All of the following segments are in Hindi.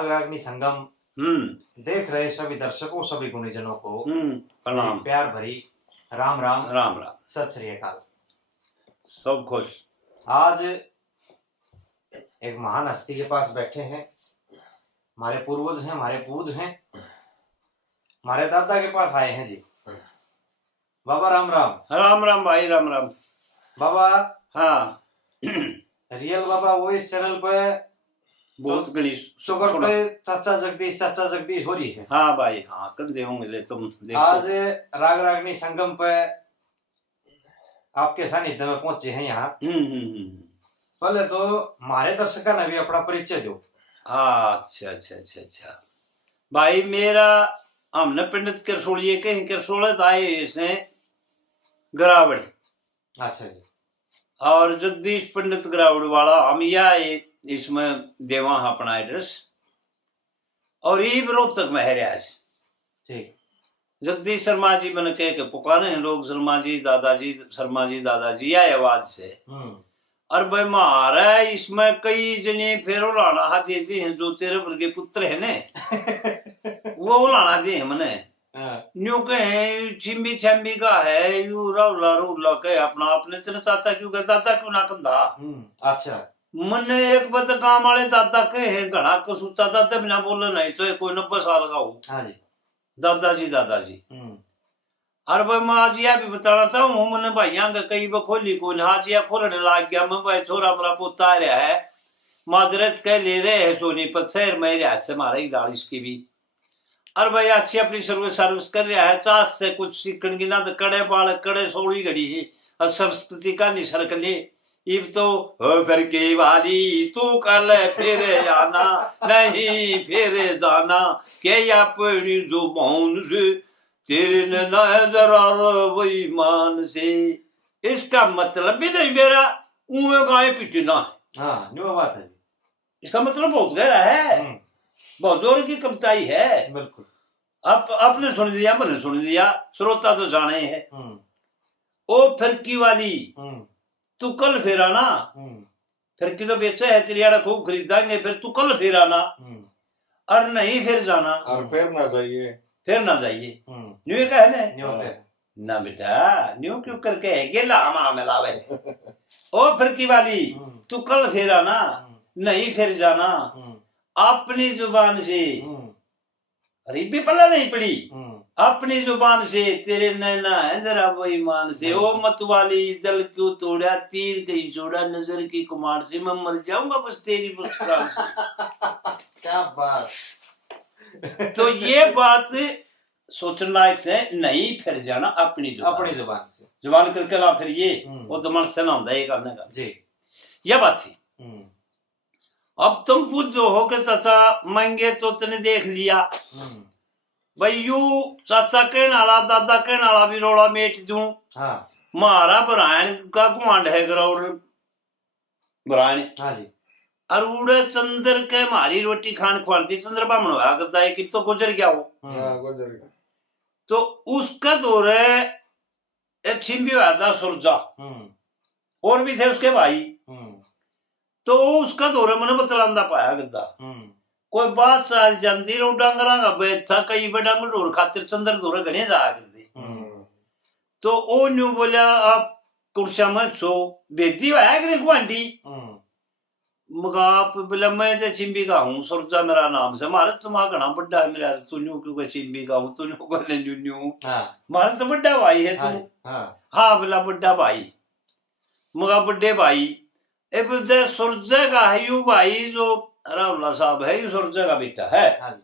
राग रागनी संगम देख रहे सभी दर्शकों, सभी गुणीजनों को प्रणाम, प्यार भरी राम राम राम राम, सत श्री अकाल। सब खुश। आज एक महान हस्ती के पास बैठे हैं। हमारे पूर्वज हैं, हमारे पूज हैं, हमारे दादा के पास आए हैं जी। बाबा राम राम। राम राम भाई, राम राम बाबा। हाँ रियल बाबा वो इस चैनल पे बहुत गली शुगर पे चाचा जगदीश हो रही है। हाँ भाई, हाँ कंधे होंगे तुम देखो। आज राग रागनी संगम पे आपके सानिध्य में पहुंचे हैं यहाँ। पहले तो हमारे दर्शकों ने भी अपना परिचय दो। अच्छा अच्छा अच्छा अच्छा भाई, मेरा हमने पंडित करसोड़िए कहीं करसोड़त आए इसे गरावड़ी। अच्छा जी। और जगदीश पंडित गरावड़ी वाला हम या इसमें देवा अपना एड्रेस और ये रोहतक में है। ठीक। जगदीश शर्मा जी मैंने कह के पुकारे हैं लोग, शर्मा जी दादाजी या आवाज से। और भाई मारा इसमें कई जने फिर उलाना हाथ देते हैं जो तेरे वर्गे पुत्र है ने वो उलाना दे मने न्यू कहे छिम्बी छम्बी का है यू रौला रौला के अपना अपने तेरे चाचा क्यों कहता दादा क्यों ना कंधा। अच्छा। मने एक बद काम वाले दादा के है घना कसूता दादा बिना बोले नहीं तो कोई 90 साल का हो। हाँ जी। दादाजी और भाई मैं आज यह भी बताना चाहूँ मैंने भाई यहाँ कई बार खोली को हाजिया खोलने लग गया। मैं भाई छोरा मेरा पोता आ रहा है माजरत कह ले रहे है सोनीपत शहर में रहा से मारे दाल इसकी भी। और भाई अच्छी अपनी सर्विस कर रहा है चास से कुछ सीखने की ना तो कड़े बाल कड़े सोड़ी घड़ी है और संस्कृति का निसर्ग ले इब तो हो फिर की वाली तू कल फिर जाना नहीं फिर जाना के अपनी जुबान से तेरे नजर वही मान से। इसका मतलब भी नहीं मेरा ऊँगे गाय पिटना है। हाँ न्यू बात है। इसका मतलब बहुत गहरा है, बहुत जोर की कविताई है। बिल्कुल। आपने सुन लिया मैंने सुन लिया, श्रोता तो जाने है। ओ फिरकी वाली तू कल फिर आना, फिरकी तो बेचे है तेरी खूब खरीदांगे फिर तू कल फिर आना और नहीं फिर जाना और फिर ना जाइए न्यू कहने ना बेटा न्यू क्यों करके गेला हम मिलावे। ओ फिरकी वाली तू कल फिर आना नहीं फिर जाना अपनी जुबान से अरबी पल्ला नहीं पड़ी अपनी जुबान से तेरे नैना है जरा वो ईमान से। ओ मतवाली दिल क्यों तोड़ा तीर कहीं छोड़ा नजर की कुमार से मैं मर जाऊंगा बस तेरी मुस्कान से। क्या बात। तो ये बात सोचने लायक से नहीं फिर जाना अपनी जुबान से जुबान करके ना फिर ये वो जमान से ना होता है करने का जी। यह बात थी। अब तुम पूछो हो के चाचा महंगे तो तने देख लिया भाई यू चाचा कहने वाला दादा कहने वाला भी रोड़ा मेट दूं। हाँ। मारा ब्रायन का गुआंड है ग्राउंड ब्रायन। हाँ जी। और उड़े चंद्र के मारी रोटी खान खुआती चंद्र बामण हुआ करता है कि तो गुजर गया वो। गुजर गया। तो उसका दौर है एक छिम्बी हुआ था सुरजा और भी थे उसके भाई। तो उसका दौरे मैंने बतलांदा पाया करता कोई बात चाल जाती रो डांगरा का बैठा कई बड़ांग ढोर खातिर चंद्र दौरे गणे जाया करते। तो ओ न्यू बोला आप कुर्सिया में सो बेटी हुआ है गुआंटी मगाप बोला मैं तो चिंबी का हूँ सुरजा मेरा नाम से मारे तुम्हारा घना बड्डा है मेरा तू न्यू क्यों चिंबी का हूँ तू न्यू को न्यू मारे तो बड्डा भाई है तू। हाँ बोला बड्डा भाई मगा बड्डे भाई ए सुरजा का है यू भाई जो रावला साहब है यू सुरजा का बेटा है।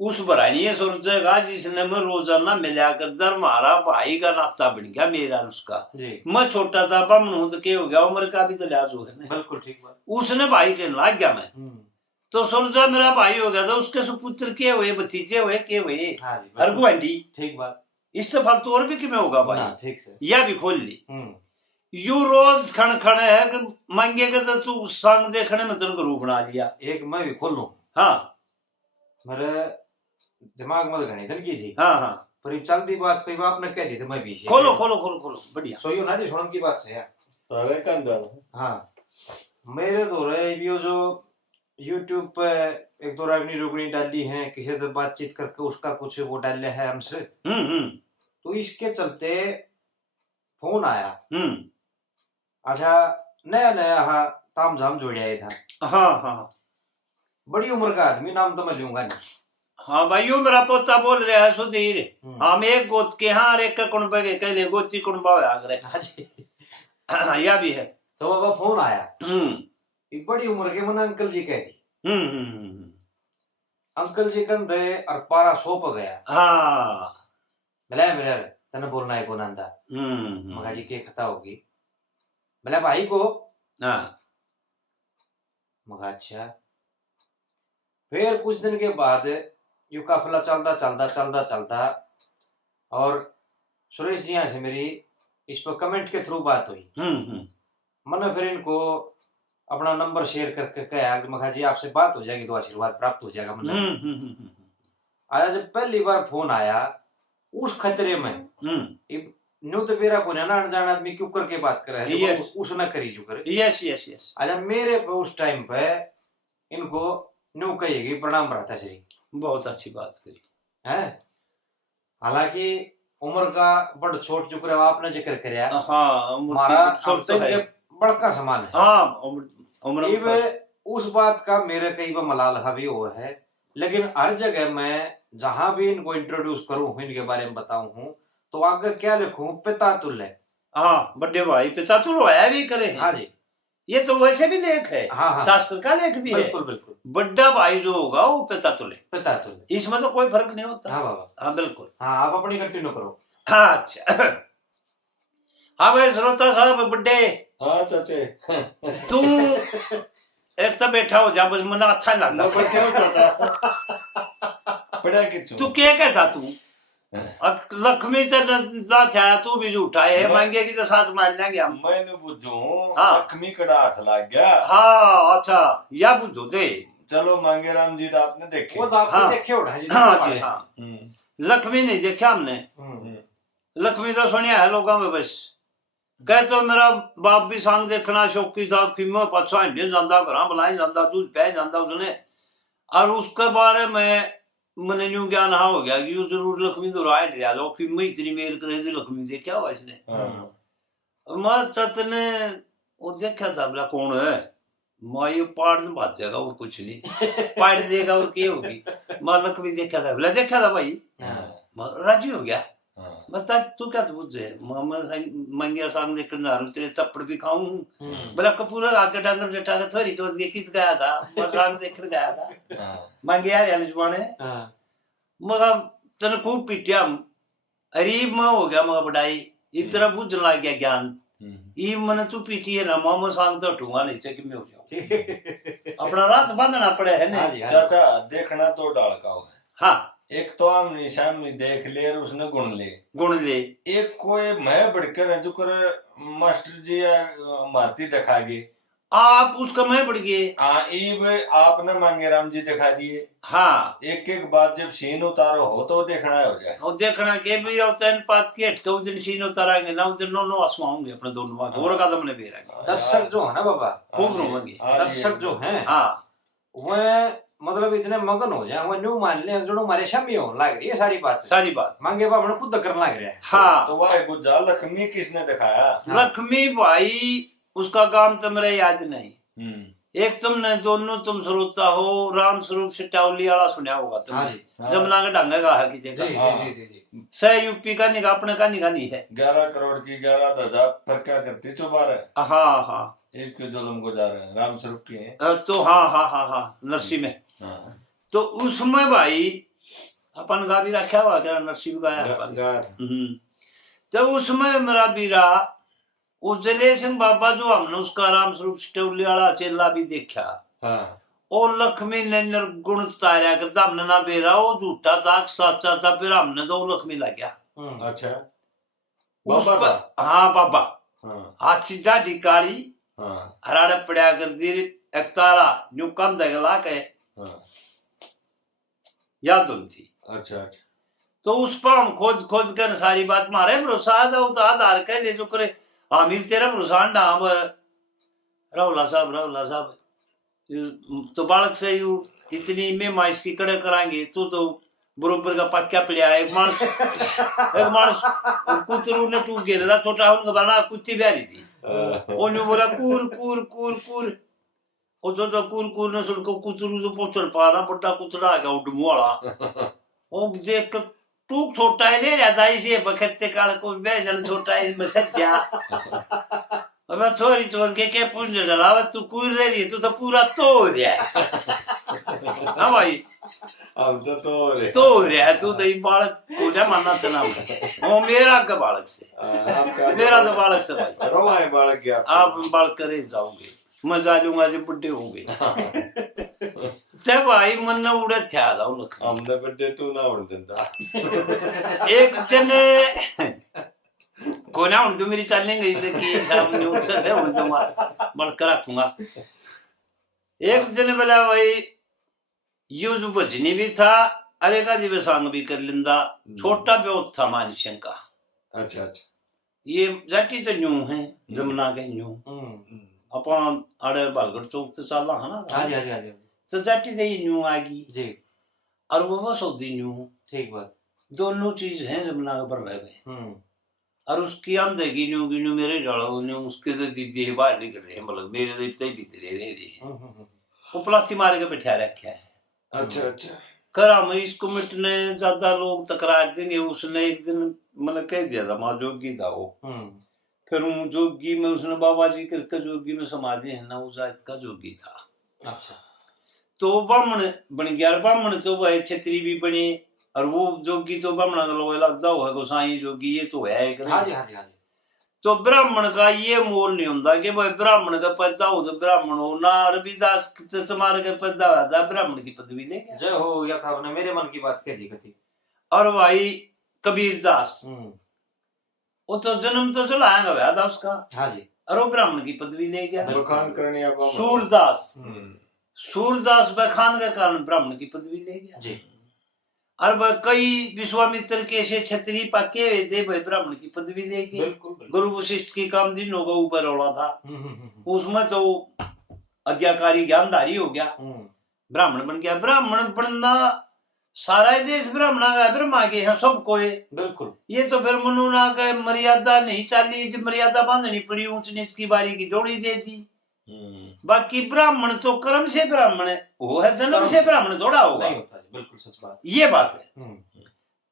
उस बरानी है सुरजा का जिसने मैं रोजाना मिला कर दर मारा भाई का नाता बन गया मेरा उसका। मैं छोटा था बमन हूं तो क्या हो गया उम्र का भी तो लिहाज हो गया। बिल्कुल ठीक बात। उसने भाई के लाग गया मैं तो सुरजा मेरा भाई हो गया था उसके सुपुत्र के हुए भतीजे हुए के हुए अर्गुआंटी। ठीक बात। इससे फालतू और भी किमें होगा भाई। ठीक से यह भी खोल ली यू रोज खण खड़े है कि मांगे के तो तू संग देखने में तेरे को रूप बना लिया। एक मैं भी खोल लूं। हाँ मेरे दिमाग में घनी दल की थी। हाँ पर चलती बात कोई बात न कह दी तो मैं भी खोलो बढ़िया सोयो ना जी छोड़न की बात से यार। तारे कंदर। हाँ मेरे तो रहे भी जो यूट्यूब पे एक दो रागनी रुगनी डाली है, किसी से बातचीत करके उसका कुछ वो डाले है हमसे, तो इसके चलते फोन आया। अच्छा, नया नया हा ताम झाम जोड़िया था। हाँ हाँ बड़ी उम्र का आदमी, नाम तो मैं लूंगा नहीं। हाँ भाई, यो मेरा पोता बोल रहा है सुधीर, हम एक गोत के हाँ एक कुंबे के कहले गोती कुंबा आगरे। हाँ जी, या भी है। तो बाबा फोन आया, एक बड़ी उम्र के मन अंकल जी कह दी। अंकल जी कंधे और पारा सो प गया। हाँ भले मेरे तने बोलना है को नंदा, मगा जी के खता होगी भले भाई को। हाँ मगा अच्छा। फिर कुछ दिन के बाद यू काफिला चलता चलता चलता चलता और सुरेश जी से मेरी इस पर कमेंट के थ्रू बात हुई। मैंने फिर इनको अपना नंबर शेयर करके कहा कि मखा जी आपसे बात हो जाएगी तो आशीर्वाद प्राप्त हो जाएगा। मैंने आया जब पहली बार फोन आया उस खतरे में न्यू तो मेरा को ना अनजान आदमी क्यों करके बात कर रहे हैं, उस न करी जो करे। Yes yes yes. अच्छा, मेरे पे उस टाइम पे इनको न्यू कहेगी प्रणाम भ्राता श्री। बहुत अच्छी बात करी है। हालांकि उम्र का बड़ छोट चुक रहे आपने जिक्र कराया। हाँ, हमारा तो है बड़का समान है। हाँ उम्र उस बात का मेरे कई बार मलाल हावी हुआ है, लेकिन हर जगह मैं जहां भी इनको इंट्रोड्यूस करूं, इनके बारे में बताऊं हूं, तो आगे क्या लिखूं, पिता तुल्य। हाँ, बड़े भाई पिता तुल्य भी करे। हाँ जी, ये तो वैसे भी लेख है। हाँ, शास्त्र का लेख भी बिल्कुल, है बिल्कुल। बड़ा भाई जो होगा वो पिता तुल्य, इसमें तो कोई फर्क नहीं होता। हाँ बाबा, हाँ बिल्कुल। हाँ, आप अपनी कंटिन्यू करो। हाँ अच्छा। हाँ भाई श्रोता साहब बड्डे। हाँ चाचे। तू एक तो बैठा हो जा, मुझे अच्छा लगता बैठे हो चाचा। पड़ा कि तू क्या कहता तू लक्ष्मी तो था, तू भी झूठा है, मांगे की तो साथ मान लेंगे हम। मैंने बुझू हाँ। लक्ष्मी कड़ा हाथ लग गया। हाँ अच्छा, या बुझो थे। चलो मांगे राम जी तो आपने देखे। वो तो आपने हाँ। देखे उड़ा जी। हाँ जी हाँ। लक्ष्मी नहीं देखा हमने, लक्ष्मी तो सुनिया है लोगों में बस। कह तो मेरा बाप भी सांग देखना शौकी था कि मैं पछा इंडियन जाता घर बुलाई जाता दूध पै जाता उसने, और उसके बारे में मैंने यूं ज्ञान हाँ हो गया कि यू जरूर लक्ष्मी तो राय लिया लो कि मैं इतनी मेर करे थी लक्ष्मी देखा हुआ इसने। मैं चत ने वो देखा था बोला कौन है, मैं ये पहाड़ से बात जाएगा और कुछ नहीं, पहाड़ देगा और क्या होगी। मैं लक्ष्मी देखा था बोला देखा था भाई, राजी हो गया। बता तू क्या पूछे, मंगिया सांग देखना तेरे थप्पड़ भी खाऊं। बोला कपूर आके डांगर जटा के थोड़ी चोट के किस गया था, मैं सांग देखने गया था। मंगिया यार जुबाने मगर तने खूब पिटिया, अरीब में हो गया मगर बड़ाई इतना बुझने लग गया ज्ञान। ई मन तू पीटी है ना मामा सांग तो उठूंगा नहीं चाहिए कि मैं हो जाऊं। अपना रात बांधना पड़े है ना चाचा। देखना तो डाल का हो। हाँ, एक तो आमनी सामनी देख ले और उसने गुण ले। एक कोई मैं बढ़कर है जो कर मास्टर जी मारती दिखा गए, आप उसका मैं बढ़ गए। आपने मांगे राम जी दिखा दिए। हाँ, एक एक बात जब सीन उतारो हो तो देखना हो जाए। और देखना के भी होता पात के हटके उस दिन सीन उतारेंगे ना, उस दिन नो आसमाओंगे अपने दोनों बात और का तुमने बेरा। दर्शक जो है ना बाबा, खूब रोवेंगे दर्शक जो हैं। हाँ, वह मतलब इतने मगन हो जाए, वह न्यू मान ले जो हमारे शामी हो लग रही है सारी बात मांगे बाबा खुद करने लग रहा है। हाँ, तो वह बुझा लक्ष्मी किसने दिखाया? लक्ष्मी भाई उसका काम तो मेरे याद नहीं। एक तुमने दोनों तुम श्रोता हो राम स्वरूप सिटावली वाला सुना होगा तुमने, जमुना का ढंग का है कि सह यूपी का निगाह अपने का निगाह नहीं है। 11 करोड़ की 11 ध्वजा पर क्या करती चुबार है। हाँ हाँ, एक के जुल्म को जा रहे हैं राम स्वरूप की है। तो हाँ हाँ हाँ हाँ, नरसी में। तो उसमें भाई अपन गा भी रखा हुआ क्या, नरसी भी गाया। तो उसमें मेरा बीरा उस जले सिंह बाबा जो हमने उसका राम स्वरूप सिटौली वाला चेला भी देखा। और लक्ष्मी ने निर्गुण तारा करता हमने ना बेरा वो झूठा था सच्चा था, फिर हमने तो लक्ष्मी लग गया। अच्छा बाबा का? हाँ बाबा, हाथ सीधा काली हराड़े पड़ा कर दी एक तारा जो कम दगला के याद थी। अच्छा, तो उस पर हम खोद कर सारी बात मारे भरोसा आधार के ले जो करे आमिर तेरा भरोसा डाम रौला साहब तो बालक से यू इतनी में माइस की कड़े कराएंगे तो बरोबर का पक्का पड़िया एक मानस कुतरू ने टूट गया छोटा उनका बना कुत्ती ब्यारी थी ओने बोला कूर कूर कूर कूर ओ जो कूर कूर ने सुन को कुतरू जो पोचड़ पाना बड़ा कुतरा आ गया उडमू वाला ओ देख टूक छोटा है ले रहा था इसे बखते काल को बेजन छोटा है इसमें सच्चा अब मैं छोरी चोल के पूछ डलावा तू कूर रही तू तो पूरा तो रहा है हाँ भाई हम तो रहा है तू तो ये बालक को क्या मानना था ना वो मेरा का बालक से मेरा तो बालक से भाई रोवाए बालक गया आप बालक करे जाओगे मजा लूंगा जब बुढ़े होंगे तब भाई मन न उड़े था हमने बर्थडे तू ना उड़ देता एक दिन कोना उन तो मेरी चलने गई थी कि हम न्यूज़ से थे उन तो बढ़कर रखूंगा एक दिन बोला भाई यूज बजनी भी था अरे का जी सांग भी कर लिंदा छोटा ब्योत था मानसिंह का अच्छा अच्छा ये जाटी तो न्यू है जमुना के न्यू अपन अड़े बालगढ़ चौक तो चला है ना हाँ जी हाँ जी हाँ जी तो जाटी तो ये न्यू आ गई जी और वो सऊदी न्यू ठीक बात दोनों चीज हैं जमुना के पर रह गए और उसकी हम देगी न्यू मेरे डालो न्यू उसके तो दीदी बाहर निकल रहे हैं मतलब मेरे तो इतने भीतरे रहे वो प्लास्टिक मार के बैठा रखा है अच्छा अच्छा करा मैं इसको मिटने ज्यादा लोग तकरार देंगे उसने एक दिन मतलब कह दिया था माँ जोगी था वो फिर वो जोगी में उसने बाबा जी करके जोगी में समाधि है ना उस जात का जोगी था अच्छा तो ब्राह्मण बन गया ब्राह्मण तो भाई छत्री भी बने और वो जोगी तो ब्राह्मण का लोग लगता है गोसाई जोगी ये तो है एक हाँ जी हाँ जी हाँ जी तो ब्राह्मण का ये मोल नहीं होता कि भाई ब्राह्मण का पैदा हो तो ब्राह्मण हो ना रविदास तुम्हारे का पैदा हुआ ब्राह्मण की पदवी ले जय हो गया था आपने मेरे मन की बात कह दी कथी और भाई कबीर दास वो तो जन्म तो चलाएगा हुआ था उसका हाँ जी और वो ब्राह्मण की पदवी ले गया बखान करने सूरदास सूरदास बखान के कारण ब्राह्मण की पदवी ले गया जी और कई विश्वामित्र के से छत्री पके हुए थे भाई ब्राह्मण की पदवी लेके गुरु वशिष्ठ की काम दिन होगा ऊपर रोड़ा था उसमें तो आज्ञाकारी ज्ञानधारी हो गया ब्राह्मण बन गया ब्राह्मण बनना सारा देश ब्राह्मणा का ब्रह्मा के हैं सबको बिल्कुल ये तो फिर मनुना का मर्यादा नहीं चाली जब मर्यादा बांधनी पड़ी ऊंच नीच की बारी की जोड़ी दे दी बाकी ब्राह्मण तो कर्म से ब्राह्मण है वो है जन्म से ब्राह्मण थोड़ा होगा नहीं होता बिल्कुल सच बात ये बात है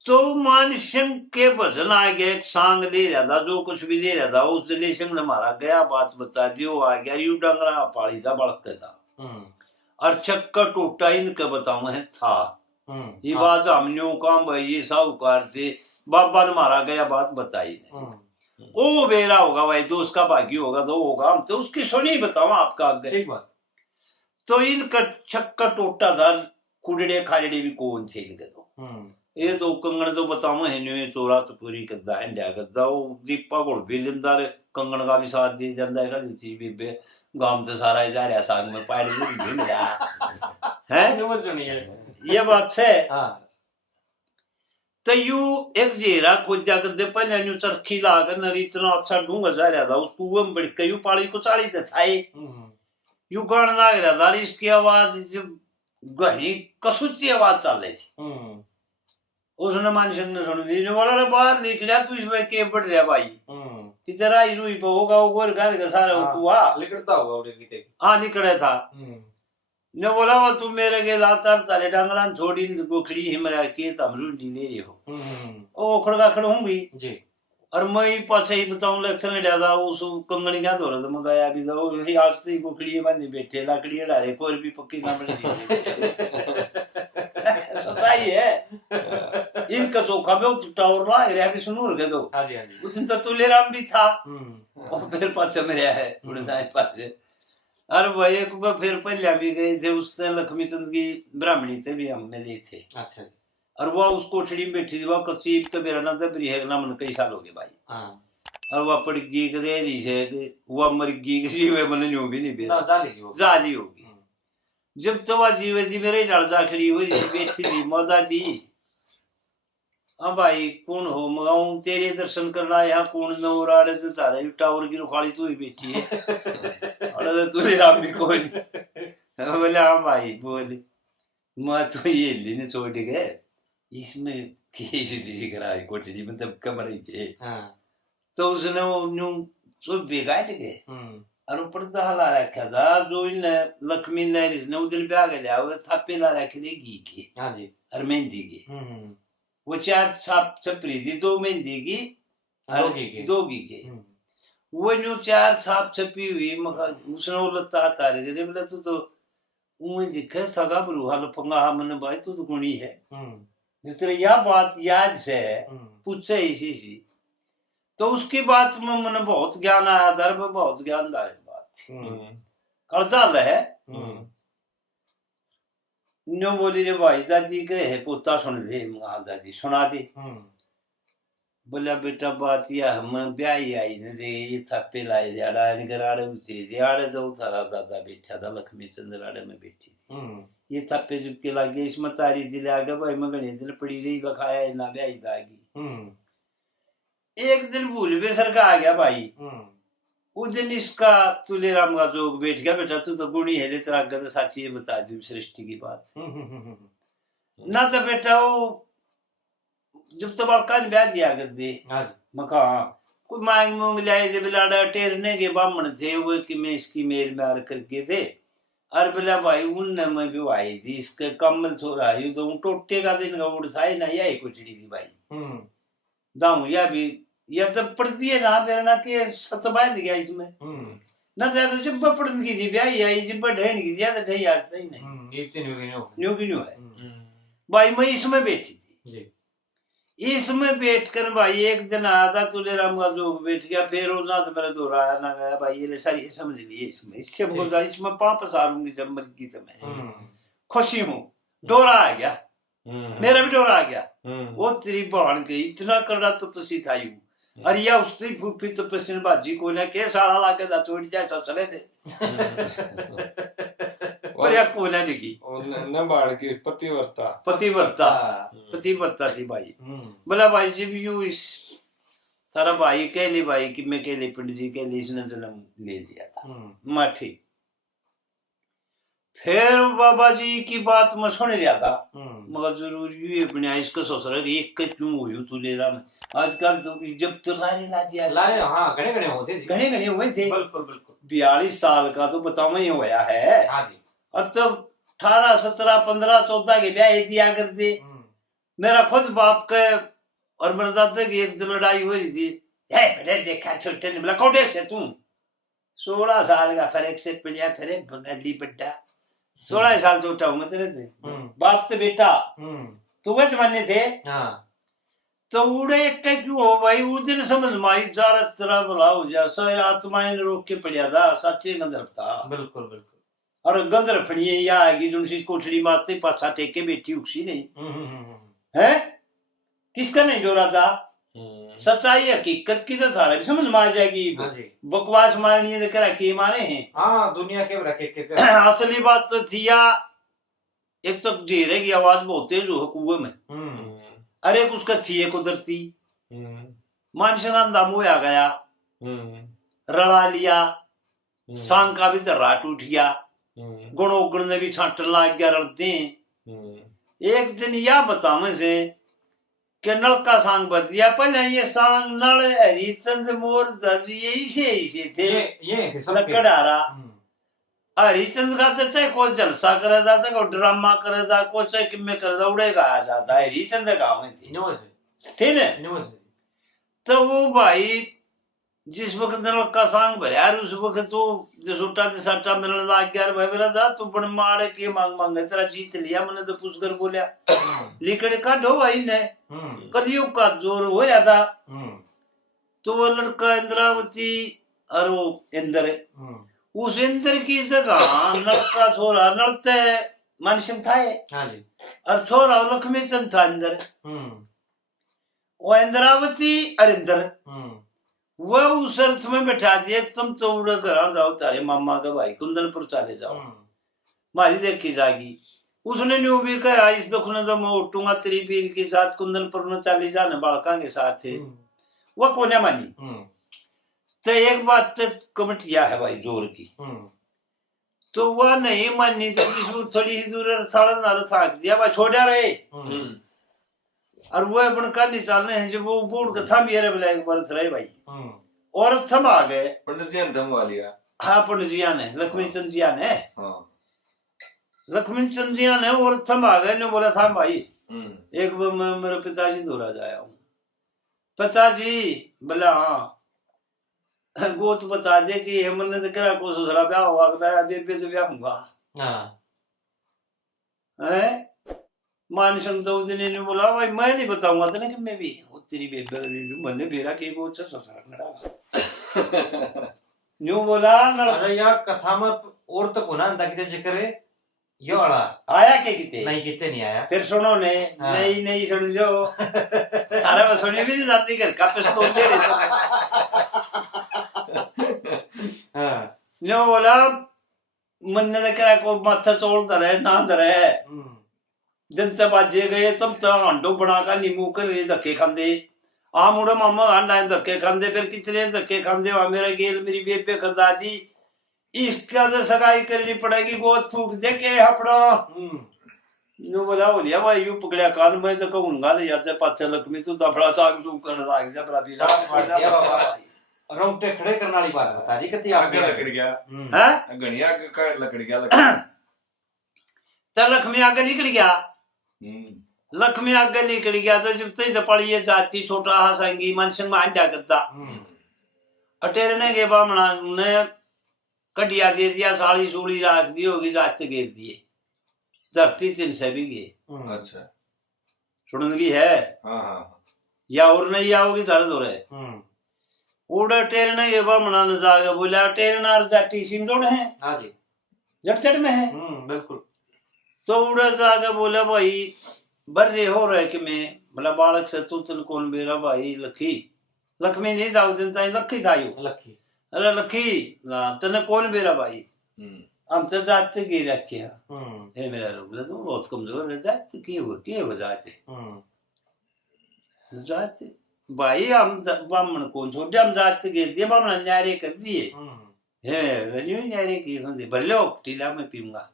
तो मानसिंह के भजन आ गया एक सांग ले रहा था जो कुछ भी ले रहा था उस दिले सिंह ने मारा गया बात बता दियो आ गया यू डंगरा पाली था बड़क था और चक्कर टूटा इनके बताऊ है था ये बात हमने काम भाई ये साहूकार थे बाबा ने मारा गया बात बताई ओ बेरा होगा भाई तो उसका भाग्य होगा तो होगा हम तो उसकी सुनी बताओ आपका आगे ठीक बात तो इनका छक्का टोटा था कुड़े खाड़े भी कौन थे इनके तो ये तो कंगन तो बताओ है न्यू चोरा तो पूरी करदा है इंडिया करदा वो दीपा घोड़ भी लिंदार कंगन का भी साथ दे जाता है कदी भी गांव से सारा जा रहा सांग में पाड़ी भी मिला है सुनिए ये बात है हाँ तो यू एक जेरा खोज जाकर दे पहले न्यू चरखी लाकर नरी इतना अच्छा ढूंगा जा रहा था उसको वो बढ़ के यू पाड़ी को चाली थे थाई यू गाना लग रहा था इसकी आवाज जब गहरी कसुती आवाज चल रही थी उसने मानसिंह ने सुन दी बोला रे बाहर निकला तू इसमें के बढ़ रहा भाई तेरा ही रुई पे होगा वो घर का सारा हुआ लिखता होगा उड़े की हाँ निकले था ने बोला वो तू मेरे के लातार ताले डांगरा थोड़ी गोखड़ी हिमरा के तमरू ढीले रे हो ओ खड़गा खड़ होंगी जी और मैं पासे ही बताऊं लक्षण डाला उस कंगनी क्या धोरा तो मैं गया भी जाओ ही आज तो गोखड़ी बांधी बैठे लकड़ी डाले कोई भी पक्की ना बनी सच्चाई है इनका चौका पे टावर ला गया भी सुनूर के दो हां जी हां जी उस दिन तो तुलेराम भी था और फिर पाछे मेरे है उड़े जाए पाछे और वो एक बार फिर पहले भी गए थे उसने लक्ष्मी चंद की ब्राह्मणी थे भी हम मिले थे अच्छा और वो उस कोठड़ी में बैठी थी वो कच्ची तो मेरा नाम था ब्रिहेग ना मन कई साल हो गए भाई और वो पड़ गई करे नहीं है वो मर गई किसी वे मन न्यू भी नहीं बेरा जाली होगी जब तो वो जीवे थी मेरे डाल जाखड़ी हुई बैठी थी मौदा थी हाँ भाई कौन हो मगाऊं तेरे दर्शन करना यहाँ कौन नौराड़े तो तारे टावर की रुखाड़ी तू ही बैठी है और तुझे राम भी कोई नहीं बोले हाँ भाई बोले, मैं तो ये लेने छोड़ गए इसमें कैसी करा कोठरी मतलब कमरे के। हाँ तो उसने वो न्यू सब बिगाड़ गए और ऊपर तो हला रखा था जो इन लक्ष्मी ने इसने उस दिन पे आ गया वो थापे ला रखे थे घी के हाँ जी और मेहंदी के। वो 4 छाप छपरी थी, 2 मेहंदी की और 2 घी के। वो न्यू 4 छाप छपी हुई मगर उसने वो लता तारे गए बोले तो उन्हें दिखे सगा बरू हाल पंगा हा मन भाई तू तो गुणी है जिस तरह यह बात याद से पूछे इसी सी। तो उसकी बात में मैंने बहुत ज्ञान आया दर में बहुत ज्ञानदार बात करता रहे। न्यू बोली रे भाई दादी के है पोता सुन ले मां दादी सुना दे। बोला बेटा बात यह हम ब्याही आई ने दे ये थप्पे लाए जाड़ा इनके राड़े उचे जाड़े दो सारा दादा बैठा था लक्ष्मी चंद्र राड़े में बैठी थी। ये थप्पे चुपके लगे इसमें तारी दिले आगे भाई मगने दिल पड़ी रही लखाया ना ब्याही दागी। एक दिन भूल बेसर का आ गया भाई। उस दिन इसका तुले राम का जोग बैठ गया बेटा तू तो गुणी है तेरा गद साची ये बता दी सृष्टि की बात ना तो बेटा वो जब तो बड़का ब्याह दिया कर दे मका कोई मांग में मिलाए दे बिलाड़ा टेरने के बामण थे वो कि मैं इसकी मेल मार करके थे और बोला भाई उनने मैं भी आई थी इसके कमल छोरा यू तो टोटे का दिन का उड़ था ना यही कुचड़ी थी भाई दाऊ या भी या तो पड़ती है ना मेरा ना के सत बांध गया इसमें ना तो जब पड़न की थी ब्याह आई जब ढहन की ज्यादा ढही आज नहीं न्यू की न्यू है भाई मैं इसमें बैठी थी। इसमें बैठकर भाई एक दिन आधा तुले राम का जो बैठ गया फिर वो ना तो मेरा दोहराया ना गया भाई ये सारी समझ लिए इसमें इससे बोला इसमें 5 सालूंगी जब मर की तो मैं खुशी हूँ डोरा आ गया मेरा भी डोरा आ गया। वो तेरी बहन के इतना करना तो पसी था यू और या उससे फूफी तो पसीन बाजी को ना के सारा लाके दा छोड़ जाए ससले ने पर या कोला लगी न बाढ़ की पतिवर्ता थी भाई। बोला भाई जी भी यू इस सारा भाई के लिए भाई कि मैं के लिए पिंड जी के लिए इसने जन्म ले लिया था माठी। फिर बाबा जी की बात मैं सुन लिया था मगर जरूरी अपने इसका ससुर एक क्यों हुई तुले राम आजकल तो जब तो लारे ला दिया लारे हाँ घने होते थे घने हुए थे बिल्कुल 42 साल का तो बताओ ही होया है। हाँ जी और तो 18 17 15 14 के ब्याह दिया कर दे। मेरा खुद बाप के और मेरे दादा की एक दिन लड़ाई हो रही थी बेटे देखा छोटे ने बोला कौटे से तू 16 साल का फर्क से पिलिया फिर बंगाली बड्डा 16 साल छोटा हूँ मैं तेरे थे बाप तो बेटा तो वह जमाने थे। तो उड़े एक क्यों हो भाई उस दिन समझ माई जारा तरह भला हो जा सर आत्माएं रोक के पड़िया था सच्चे गंधर्व था बिल्कुल और गंधर्व फड़िए या आएगी जो उनकी कोठड़ी मारते पाछा टेक के बैठी उसी नहीं है किसका नहीं डोरा था सच्चाई हकीकत की तो थारा भी समझ मार जाएगी बकवास मारनी है करा के मारे हैं हाँ दुनिया के रखे के असली बात तो थी या एक तो घेरे की आवाज बहुत तेज हो कुएं में अरे उसका थी कुदरती मानसिक दामो आ गया रड़ा लिया सांग का भी दर्रा टूट गया गुणों गुण ने भी छाटन लाग गया रड़ते। एक दिन यह बतावे से कि नल का सांग भर दिया पहले ये सांग नल हरिचंद मोर दस यही थे लकड़ आ रहा हरिचंद का तो चाहे कोई जलसा करे था कोई ड्रामा करे था कोई चाहे किम्मे करे था उड़े गाया जाता है हरिचंद गाँव में थे ना। तो वो भाई जिस वक्त नल का सांग भरया उस वक्त तो जसोटा साटा मिलने लग गया भाई मेरा जा तू बड़ मारे के मांग मांगे तेरा जीत लिया मैंने तो पूछ कर बोलिया लिखड़े काटो भाई ने कलयुग का जोर हो जाता। तो वो लड़का इंद्रावती और वो इंद्र उस इंद्र की जगह नल का छोरा नलते मानसिक था और छोरा लक्ष्मी चंद था इंद्र वो इंद्रावती और इंद्र वह उस अर्थ में बैठा दिया तुम तो उड़े घर जाओ तारे मामा का भाई कुंदनपुर चले जाओ मारी देखी जागी। उसने न्यू भी कहा इस दुख ने तो मैं उठूंगा तेरी पीर के साथ कुंदनपुर में चले जाने बालका के साथ है वह कोने मानी। तो एक बात तो कमिट किया है भाई जोर की तो वह नहीं मानी तो इसको थोड़ी ही दूर साड़ा नारा साक दिया वह छोड़ा रहे और वो अपन कल नहीं चलने हैं जब वो बूढ़ का थम ये रहे एक बरस रहे भाई और थम आ गए पंडित जी ने थम लिया। हाँ पंडित जिया ने लक्ष्मी चंद जिया ने लक्ष्मी चंद जिया ने और थम आ गए ने बोला था भाई एक मेरे पिताजी दूरा जाया हूँ पिताजी बोला हाँ गोत बता दे कि हमने तो करा को ससुरा ब्याह हुआ कराया बेबे से ब्याह होगा है मान चौधरी ने बोला भाई मैं नहीं बताऊंगा तेने कि मैं भी तेरी बेबे मैंने बेरा के को ससुरा नड़ा न्यू बोला अरे यार कथा में और तो पुना अंदा किते जिक्र है यो अड़ा आया के किते नहीं आया फिर सुनो ने नहीं सुन लो थारा में सुनी भी नहीं जाती कर का पे तो ले रे हां न्यू बोला मन ने करा को माथा तोड़ दरे ना दरे जनता बाजे गए तुम तो अंडो बना का नींबू कर धक्के खांदे आ मुड़े मामा अंडा धक्के खांदे फिर कितने धक्के खांदे वहां मेरा गेल मेरी बेबे खदा दी इसका तो सगाई करनी पड़ेगी गोद फूक दे के अपना नो बोला बोलिया भाई यू पकड़िया कान में तो कहूंगा ले यार पाछे लक्ष्मी तू तफड़ा साग सूग कर लाग जा बड़ा भी रोंगटे खड़े करने वाली बात बता दी कितनी आगे लकड़ गया हैं गणिया का लकड़ गया तो लक्ष्मी आगे निकल गया लक्ष्मी आगे निकल गया तो जब तक दपड़िए जाती छोटा हंसेंगी मनसन में अंडा करता अटेरने के बामणा ने कटिया दे दिया साड़ी सूड़ी राख दी होगी जात गिर दिए धरती 300 भी गए अच्छा सुनगी है या और नहीं आओगी दर्द हो रहे उड़ा टेरने के बामणा ने जाके बोला टेरना जाटी सिम जोड़ है हाँ जी जटचट में है बिल्कुल तो उड़ा जाके बोला भाई बर्रे हो रहे कि मैं बोला बालक से तू तल कौन बेरा भाई लखी लक्ष्मी नहीं दाऊ दिन ताई लखी दायू लखी अरे लखी ना तने कौन बेरा भाई हम तो जाते की रखे हे मेरा बोला तू बहुत कमजोर है जाते की हो जाते जाते भाई हम बामण कौन छोटे हम जाते गए दिए बामण न्यारे कर दिए हे रजू न्यारे की होंगे भले टीला में पीऊंगा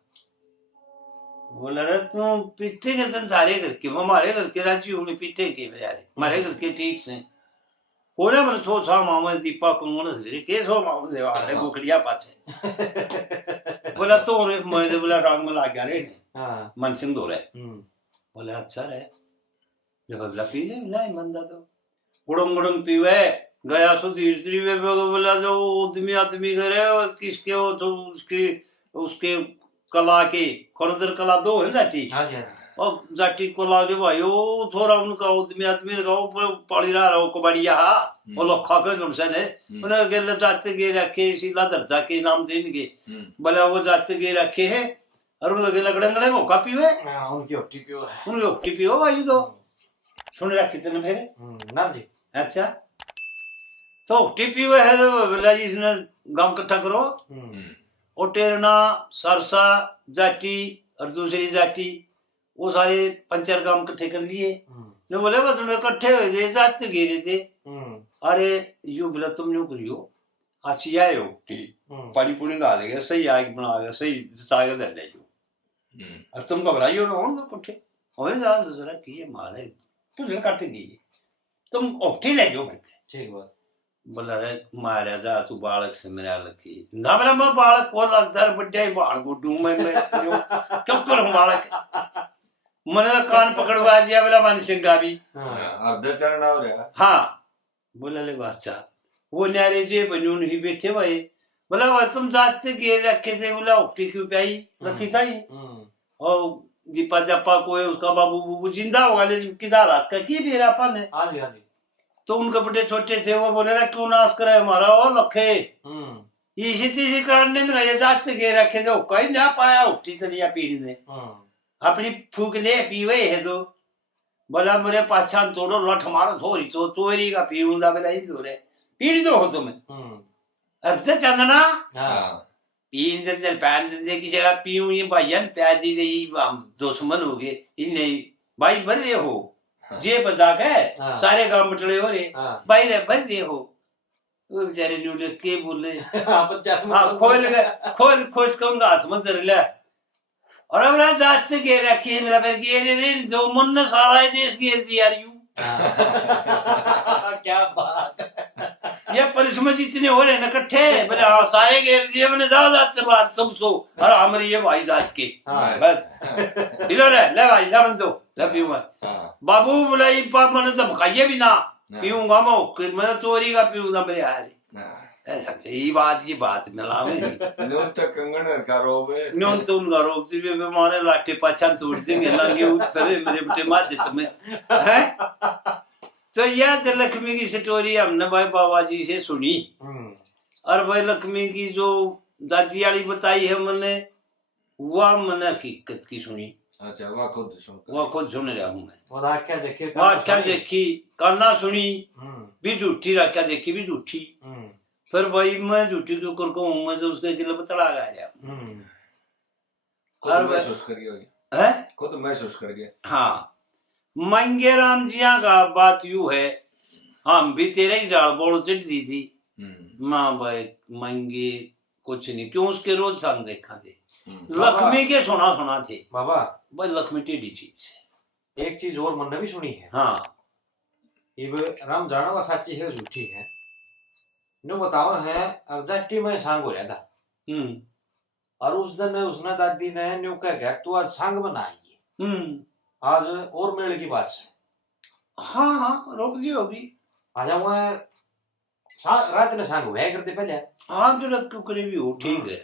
बोला रे तू पीठे के तन सारे घर के हमारे घर के राजी होंगे पीठे के मेरे हमारे घर के ठीक से कोने मन छो छा मामा दीपा कोन रे के सो मामा देवा है गोखड़िया पाछे बोला तो मैं दे बोला रंग में लाग गया रे हां मन सिंह दो रे बोला अच्छा रे जब बोला पी ले ना मंदा तो उड़ंग उड़ंग पीवे गया सो तीसरी वे बोला जो आदमी करे किसके हो तो उसके कला के खरदर कला दो है जाटी हां जी और जाटी को लागे भाई ओ थोड़ा उनका आदमी का पड़ी रहा हो कबड़िया वो लोग खा के उनसे ने उन्हें गेले जाते गे रखे सीधा दर्जा के नाम देंगे भले वो जाते गे रखे हैं और उनका गेले गड़ंगड़े वो कापी हुए उनकी ओटीपीओ है उनकी ओटीपीओ भाई तो सुन रहा कितने फिर ना जी अच्छा तो ओटीपीओ है बोला जी इसने गांव इकट्ठा करो और टेरना सरसा जाटी और दूसरी जाटी वो सारे पंचर काम इकट्ठे कर लिए जो बोले बस उन्हें इकट्ठे हुए थे जाते गिरे थे अरे यू बोला तुम यूं करियो अच्छी आए हो पानी पुणी गा देगा सही आग बना देगा सही सागे दे ले जो और तुम घबराइयो ना हो पुठे होए जा जरा किए मारे तुझे काट गई तुम ओठी ले जो ठीक बात बोला रे मारा जा तू बालक से मेरा लकी ना मेरा मैं बालक को लगता है बड्डे बाल को डूं मैं क्यों करूं बालक मैंने तो कान पकड़वा दिया बोला मान सिंह का भी अब दे चरण हो रहा हाँ बोला ले बादशाह वो न्यारे जे बनून ही बैठे भाई बोला वो तुम जाते गे रखे थे बोला उठी क्यों प्याई रखी था ही और दीपा जप्पा कोई उसका बाबू जिंदा होगा लेकिन किधर रात का की बेरापन है हाँ जी तो उनके बड़े छोटे थे वो बोले ना क्यों नाश करे हमारा ओ लखे इसी तीसरी करने लगे जाते गे रखे थे कहीं ना पाया उठी तरिया पीढ़ी ने अपनी फूक ले पीवे है तो बोला मेरे पाछा तोड़ो लठ मारो थोड़ी तो चोरी का पीऊंगा बोला ही दो रे पीड़ी तो हो तुम्हें अर्धे चंदना पीन दे पैन दे की जगह पीऊं ये भाईयन प्यार दी दे दुश्मन हो गए इन नहीं भाई भर रहे हो जे बता के सारे गांव बटले हो रे भाई रे भर रहे हो वो बेचारे न्यूले के बोले हाँ पंचायत में हाँ खोल गए खोल खोज कहूंगा हाथ में धर ले और अब ना जाते घेर रखी है मेरा फिर घेरे रे जो मन ने सारा ही देश घेर दिया यूं क्या बात है। ये परिश्रम जितने हो रहे ना इकट्ठे मैंने हाँ सारे घेर दिए मैंने जाते बात तुम सो और हमारे ये भाई जात के हाँ। बस हिलो रे ले भाई लड़न दो ले पीऊं मैं हाँ, बाबू बुलाई पाप मैंने तो भकाइए भी ना हाँ, पीऊंगा मैं चोरी का पीऊंगा मेरे यार हाँ। ये बात मिलावे नून तो कंगन का रोब है। न्यों तो उनका रोक दी वे मारे लाठी पाछा तोड़ देंगे लागे उठ करे मेरे बेटे माजिद में है तो यह तो लक्ष्मी की स्टोरी हमने भाई बाबा जी से सुनी और भाई लक्ष्मी की जो दादी वाली बताई है मैंने वह मैंने हकीकत की सुनी अच्छा वह खुद सुन रहा हूँ मैं वो आख्या देखे वह आख्या देखी काना सुनी भी झूठी आख्या देखी भी झूठी फिर भाई मैं झूठी क्यों कर कहूँ मैं तो उसके गिले बतला गया खुद महसूस कर गया है खुद महसूस कर गया। हाँ मंगे राम जिया का बात यू है हम भी तेरे ही डाल बोल चिट दी थी माँ भाई मंगे कुछ नहीं क्यों उसके रोज संग देखा थे लक्ष्मी के सुना थे बाबा भाई लक्ष्मी टेढ़ी चीज एक चीज और मैंने भी सुनी है। हाँ ये राम जाना वा साची है झूठी है नो बताओ है एग्जैक्टली मैं सांग हो रहा था और उस दिन उसने दादी ने न्यू कह गया तू आज सांग बनाइए आज और मेल की बात से हाँ हाँ रोक दी होगी आज मैं रात ने सांग हुआ करते पहले हाँ जो टुकड़े भी हो ठीक है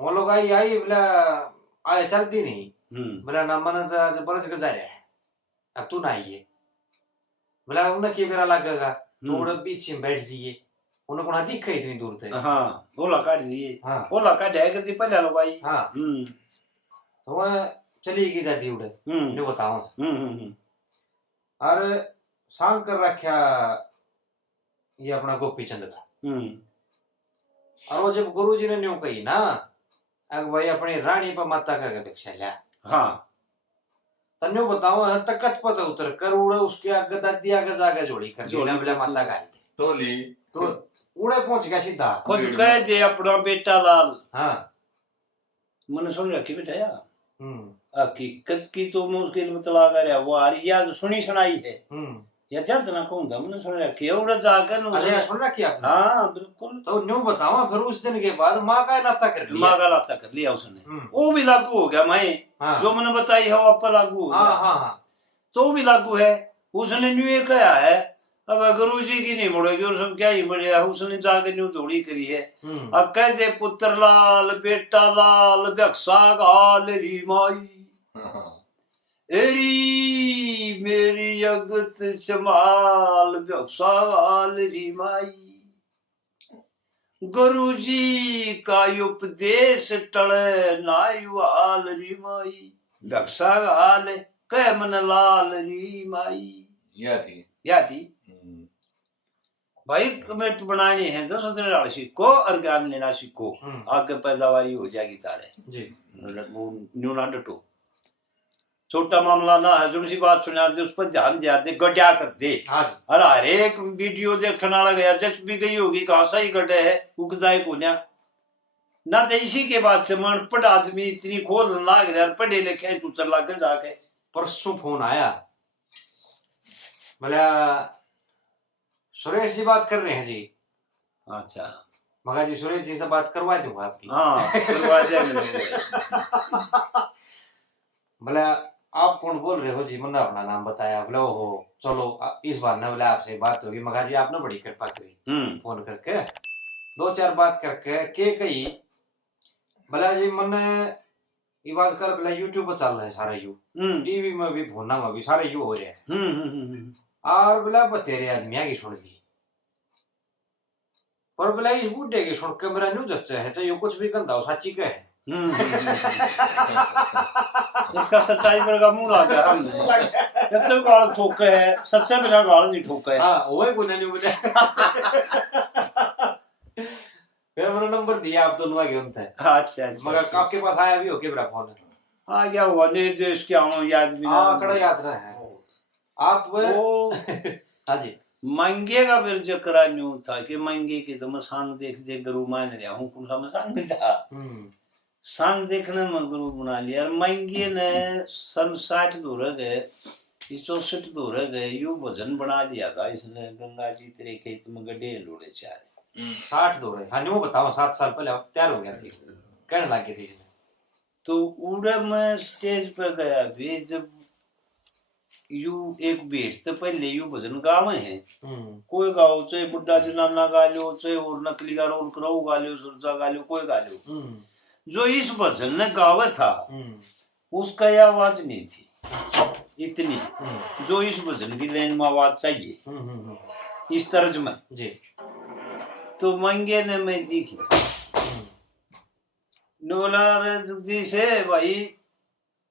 वो लोग आई बोला आए चलती नहीं बोला ना मन तो आज बरस गुजार है अब तू ना आइए बोला उन्हें क्या मेरा लगेगा तो उन्हें पीछे बैठ जाइए उन्हें को ना दिखा इतनी दूर थे हाँ ओला काट दिए हाँ ओला काट है करती पहले लो भाई हाँ तो वह चली गई दादी उड़े नहीं बताओ और सांग कर रखा ये अपना गोपी चंद था और वो जब गुरुजी ने न्यू कही ना अग भाई अपनी रानी पर माता का भिक्षा लिया हाँ तन्यू बताओ तकत पता उतर कर उड़े उसके आगे दादी आगे जागे जोड़ी कर जोड़ी बोला माता का टोली तो उड़े पहुंच गया सीधा खुद कह दे अपना बेटा लाल हाँ मैंने सुन रखी बेटा यार हकीकत की तो मुश्किल बतला कर वो आ रही याद सुनी सुनाई है या जद ना कहूँ मैंने सुन रखी है उड़ा जाकर अरे सुन रखी आपने हाँ बिल्कुल तो न्यू बताओ फिर उस दिन के बाद माँ का नाता कर लिया माँ का नाता कर लिया उसने वो भी लागू हो गया मैं हाँ। जो मैंने बताई है वो पर लागू हो गया हाँ तो वो भी लागू है उसने न्यू ये कहा है अब गुरु जी की नहीं मुड़ेगी और सब क्या ही बढ़िया उसने जाके न्यू जोड़ी करी है अब कह दे पुत्र लाल बेटा लाल व्यक्सा गाल री माई एरी मेरी जगत संभाल व्यक्सा गाल री माई गुरु जी का उपदेश टले नायुआल री माई व्यक्सा गाल कह मन लाल री माई या थी भाई कमेंट बनाने हैं तो सोचने सीखो और ज्ञान लेना सीखो आगे पैदावारी हो जाएगी तारे जी न्यू ना डटो छोटा मामला ना है जो सी बात सुना दे उस पर ध्यान दिया दे गड्या कर दे और हर एक वीडियो देखने वाला गया जच भी गई होगी कहाँ सही गड्ढे है उगदाई को ना तो इसी के बाद से मन पढ़ आदमी इतनी खोल लाग रहा पढ़े लिखे चूचर लाग जाके परसों फोन आया बोला सुरेश जी बात कर रहे हैं जी अच्छा मगर जी सुरेश जी से बात करवा दूंगा आपकी हाँ करवा देंगे बोला आप कौन बोल रहे हो जी मैंने अपना नाम बताया बोला हो चलो इस बार ना बोला आपसे बात होगी मगर जी आपने बड़ी कृपा करी फोन करके 2-4 बात करके के कही बोला जी मैंने ये बात कर बोला यूट्यूब पर चल रहा है सारा यू टीवी में भी फोन में भी सारे यू हो रहे हैं और बोला बतेरे आदमिया की सुन ली पर बोला इस बूढ़े की सुन के मेरा न्यू जच्चा है चाहे कुछ भी गंदा हो सच्ची का है इसका सच्चाई पर का मुंह लग गया हमने जब तक गाल ठोके है सच्चे बिना गाल नहीं ठोके हां ओए कोने नहीं बोले फिर मैंने नंबर दिया आप दोनों आगे उनसे अच्छा मगर आपके पास आया भी हो के बड़ा फोन आ गया हुआ ने देश क्या हूं याद भी आंकड़ा याद रहा है आप वो हां जी मंगे का फिर चक्रा न्यू था कि मंगे की तो मैं सांग देख देख गुरु मान रहा हूँ, कौन सा मैं सांग था, सांग देखने में गुरु बना लिया। और मंगे ने सन 60 दूर गए, 64 दूर गए, यू भजन बना लिया था इसने, गंगा जी तेरे खेत में गड्ढे लोड़े चारे। 60 दूर है। हाँ वो बताओ 7 साल पहले अब तैयार हो गया थी, कहने लग गई थी। तो उड़े मैं स्टेज पे गया भी, जब यू एक बेट तो पहले यू भजन गावे हैं, कोई गाओ, चाहे बुढ़ा जनाना गा लो, चाहे और नकली का रोल करो गा लो, सुरजा गा लो, कोई गा लो। जो इस भजन ने गावे था उसका ये आवाज नहीं थी इतनी, जो इस भजन की लाइन में आवाज चाहिए इस तर्ज में जी। तो मंगे ने मैं देखी नोला रे जगदीश है भाई,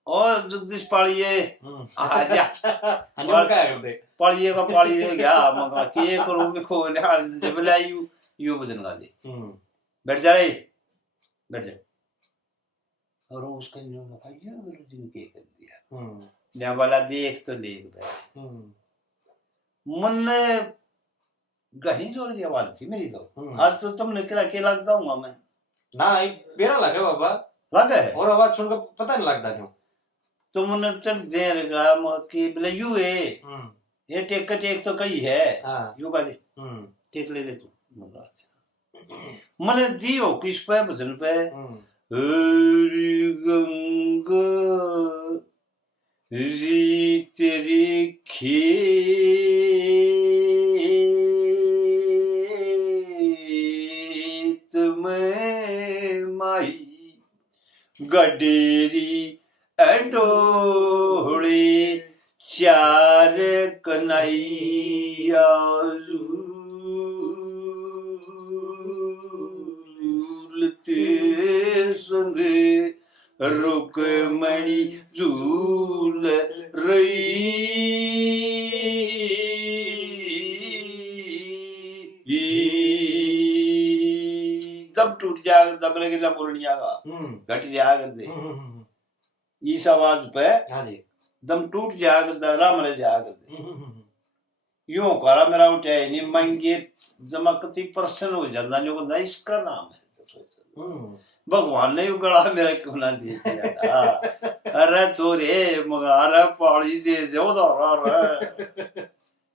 और जगदीश पालिए आजा पालिए का पाली रह गया, मगा के करो भी खो ले जब लाई यू भजन गा दे, बैठ जा रे बैठ जा। और उसका न्यू लगा ये गुरु जी ने के कर दिया, ने वाला देख तो देख भाई मन ने गहरी जोर की आवाज थी मेरी तो। आज तो तुमने के लगता हूँ मैं ना मेरा लगे बाबा लगा है, और आवाज सुनकर पता नहीं लगता क्यों। तो मन चल देर का कि बोले यू है ये टेक तो कही है यू का दे टेक ले तू। मैंने दियो किस पे भजन पे, हरि गंगा जी तेरी खेत में माई गडेरी अडोले चार कन्हैया झूलते संगे रुकमणी झूल रही, दम टूट जाएगा, दम लगे ना बोलनी जाएगा, घट जाएगा दे इस आवाज पे दम टूट जाएगा, राम रह जाएगा। यूं करा मेरा उठे नहीं मंगे जमकती प्रसन्न हो जाता, नहीं कहता इसका नाम है भगवान ने गला मेरा क्यों ना दे दिया। अरे चोरे मगा अरे पाड़ी दे दो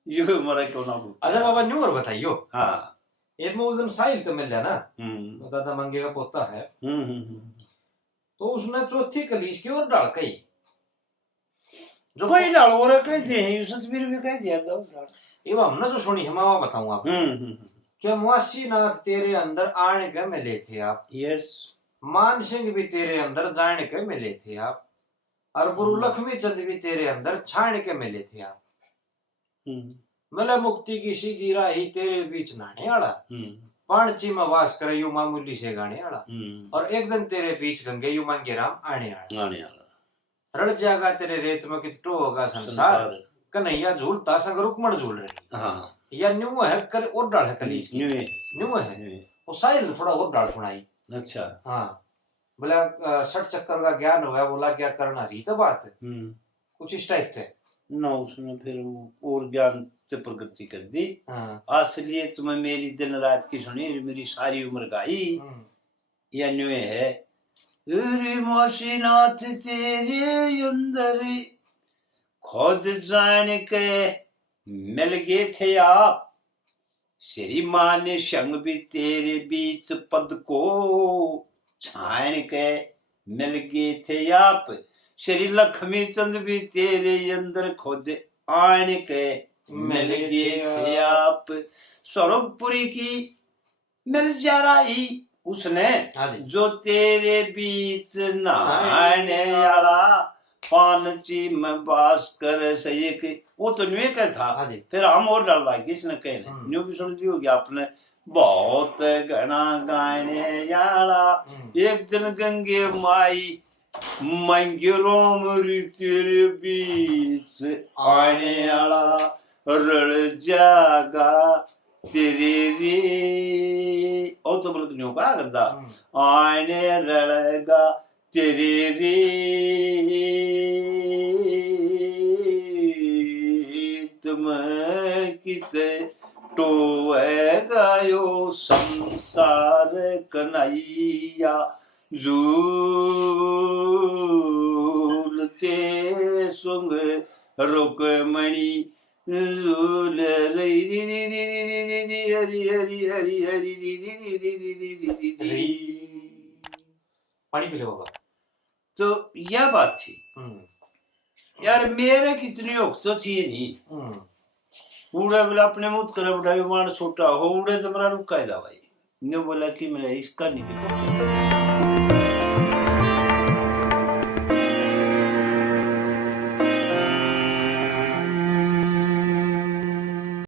यू मेरा क्यों ना। अच्छा बाबा न्यू और बताइयो। हाँ एक में उस साहिल तो मिल जाना, दादा मंगे का पोता है, तो उसने चौथी कलीस की और डाल कही जो कई डाल और कह दे हैं यूसुफ भी कह दिया था ये हमने जो सुनी है मैं वो बताऊंगा आपको। क्या मुआसी नाथ तेरे अंदर आने के मिले थे आप, यस मान सिंह भी तेरे अंदर जाने के मिले थे आप, और गुरु लक्ष्मी चंद भी तेरे अंदर छाण के मिले थे आप। मिले मुक्ति की सीधी राही तेरे बीच नहाने वाला, पाणची में वास करे यू मामूली से गाने वाला, और एक दिन तेरे बीच गंगे यू मंगे राम आने वाला। रड़ जागा तेरे रेत में कितो होगा संसार, कन्हैया झूलता संग रुकमण झूल रही। या न्यू है कर और डाल है कलीस की न्यू है वो साहिल ने थोड़ा और डाल सुनाई। अच्छा हाँ बोला 60 चक्कर का ज्ञान हुआ, बोला क्या करना रही तो बात कुछ इस टाइप थे ना, उसने फिर और ज्ञान से प्रगति कर दी। असलिए तुम्हें मेरी दिन रात की सुनी, मेरी सारी उम्र गाई या न्यू है। मोशीनाथ तेरे अंदर खुद जान के मिल गए थे आप, श्री मां ने संग भी तेरे बीच पद को छान के मिल गए थे आप, श्री लक्ष्मी चंद भी तेरे अंदर खुद आन के मिल गए थे आप। स्वरूपपुरी की मिल जा रही उसने जो तेरे बीच नहाने वाला, पानची में बास कर सही के वो तो न्यू का था। फिर हम और डर लगे इसने कहने न्यू भी सुन ली होगी आपने, बहुत घना गाने याला एक दिन गंगे माई मंगलों तेरे बीच आने वाला, रड़ जागा तेरे रे और तो बोल न्यू का करता आने रड़गा तेरे रे तुम किते तो है गायो संसार कन्हैया झूलते सुंग रुकमणि झूल रही री री री री री री हरी हरी हरी हरी री री री री री री री री। पानी पी लो बाबा। तो यह बात थी यार, मेरे कितनी औख तो थी नहीं। उड़े बोला अपने मुँह कर उठाई मान सोटा हो उड़े तो मेरा रुका ही था भाई। ने बोला कि मेरा इसका नहीं